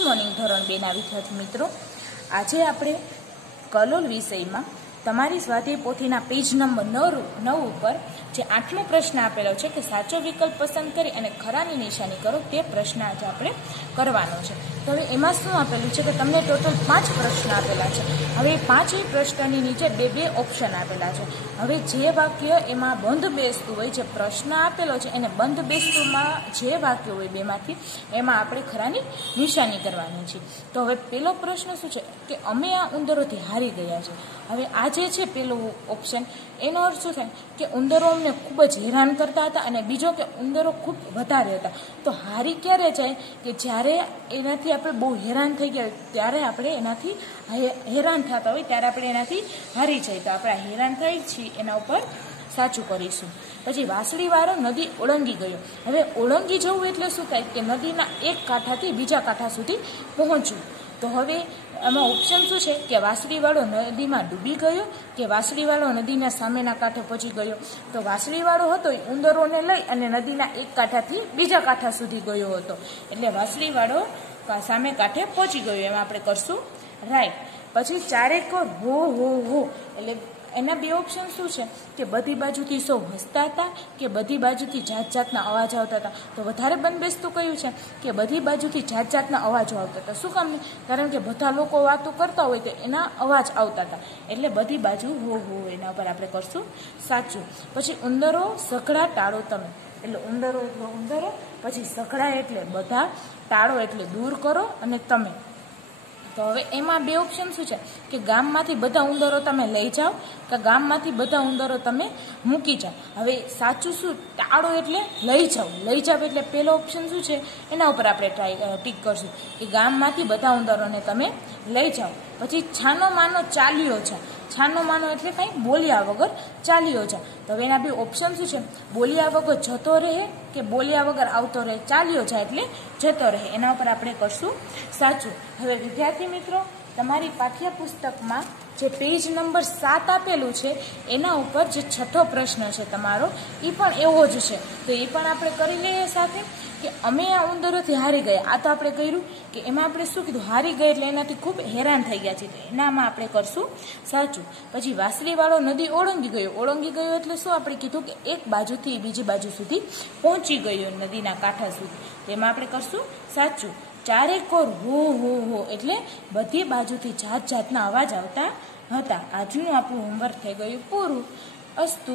Good morning ધોરણ 2 ના વિદ્યાર્થી મિત્રો, આજે આપણે કલોલ વિષયમાં તમારી સ્વાધ્યાય પોથીના પેજ નંબર 9 ઉપર જે 8મો પ્રશ્ન આપેલો છે કે સાચો વિકલ્પ પસંદ કરી અને ખરાની નિશાની કરો, તે પ્રશ્ન આજે આપણે કરવાનો છે. તો હવે એમાં શું આપેલું છે કે તમને ટોટલ 5 પ્રશ્ન આપેલા છે. હવે 5 પ્રશ્નની નીચે બે ઓપ્શન આપેલા છે. હવે જે વાક્ય એમાં બંધ બેસતું હોય, જે પ્રશ્ન આપેલો છે એને બંધ બેસતુંમાં જે વાક્ય હોય બેમાંથી, એમાં આપણે ખરાની નિશાની કરવાની છે. તો હવે પેલો પ્રશ્ન શું છે કે અમે આ ઉંદરોથી હારી ગયા છે. હવે આ જે છે પેલું ઓપ્શન, એનો અર્થ શું થાય કે ઉંદરો અમને ખૂબ જ હેરાન કરતા હતા, અને બીજો કે ઉંદરો ખૂબ વધારે હતા. તો હારી ક્યારે જાય કે જ્યારે એનાથી આપણે બહુ હેરાન થઈ ગયા ત્યારે આપણે એનાથી હેરાન થતા હોય ત્યારે આપણે એનાથી હારી જાય. તો આપણે હેરાન થઈ છીએ એના ઉપર સાચું કરીશું. પછી વાસળીવાળો નદી ઓળંગી ગયો. હવે ઓળંગી જવું એટલે શું થાય કે નદીના એક કાંઠાથી બીજા કાંઠા સુધી પહોંચવું. તો હવે આમાં ઓપ્શન શું છે કે વાસળીવાળો નદીમાં ડૂબી ગયો કે વાસળીવાળો નદીના સામેના કાંઠે પહોંચી ગયો. તો વાસળીવાળો હતો એ ઉંદરોને લઈ અને નદીના એક કાંઠાથી બીજા કાંઠા સુધી ગયો હતો, એટલે વાસળીવાળો સામે કાંઠે પહોંચી ગયો. એમાં આપણે કરશું રાઈટ. પછી ચારેકોર હો હો હો, એટલે એના બે ઓપ્શન શું છે કે બધી બાજુથી સૌ હસતા હતા કે બધી બાજુથી જાત જાતના અવાજ આવતા હતા. તો વધારે બંધબેસતું કયું છે કે બધી બાજુથી જાત જાતના અવાજો આવતા હતા. શું કામ? કારણ કે બધા લોકો વાતો કરતા હોય તો એના અવાજ આવતા હતા, એટલે બધી બાજુ હો હો, એના પર આપણે કરશું સાચું. પછી ઉંદરો સઘળા ટાળો તમે, એટલે ઉંદરો એટલે ઉંદરો, પછી સઘળા એટલે બધા, ટાળો એટલે દૂર કરો, અને તમે. તો હવે એમાં બે ઓપ્શન શું છે કે ગામમાંથી બધા ઉંદરો તમે લઈ જાઓ કે ગામમાંથી બધા ઉંદરો તમે મૂકી જાઓ. હવે સાચું શું? ટાળો એટલે લઈ જાઓ. લઈ જાઓ એટલે પેલો ઓપ્શન શું છે એના ઉપર આપણે ટીક કરશું કે ગામમાંથી બધા ઉંદરોને તમે લઈ જાઓ. પછી છાનો માનો ચાલ્યો છે. છાનો માનો એટલે કંઈ બોલ્યા વગર ચાલ્યો છે. તો હવે એના બે ઓપ્શન શું છે? બોલ્યા વગર જતો રહે કે બોલ્યા વગર આવતો રહે. ચાલ્યો જાય એટલે જતો રહે. એના ઉપર આપણે કરશું સાચું. હવે વિદ્યાર્થી મિત્રો, તમારી પાઠ્યપુસ્તકમાં જે પેજ નંબર 7 આપેલું છે એના ઉપર જે 6થો પ્રશ્ન છે તમારો, એ પણ એવો જ છે. તો એ પણ આપણે કરી લઈએ સાથે કે અમે આ ઉંદરોથી હારી ગયા. આ તો આપણે કર્યું કે એમાં આપણે શું કીધું, હારી ગયા એટલે એનાથી ખૂબ હેરાન થઈ ગયા છે. તો એનામાં આપણે કરશું સાચું. પછી વાસળીવાળો નદી ઓળંગી ગયો. ઓળંગી ગયો એટલે શું આપણે કીધું કે એક બાજુથી બીજી બાજુ સુધી પહોંચી ગયો, નદીના કાંઠા સુધી. તેમાં આપણે કરશું સાચું. ચારેકોર હો હો હો, એટલે બધી બાજુથી જાત જાતના અવાજ આવતા હતા. આજનું આપણું હોમવર્ક થઈ ગયું પૂરું. અસ્તુ.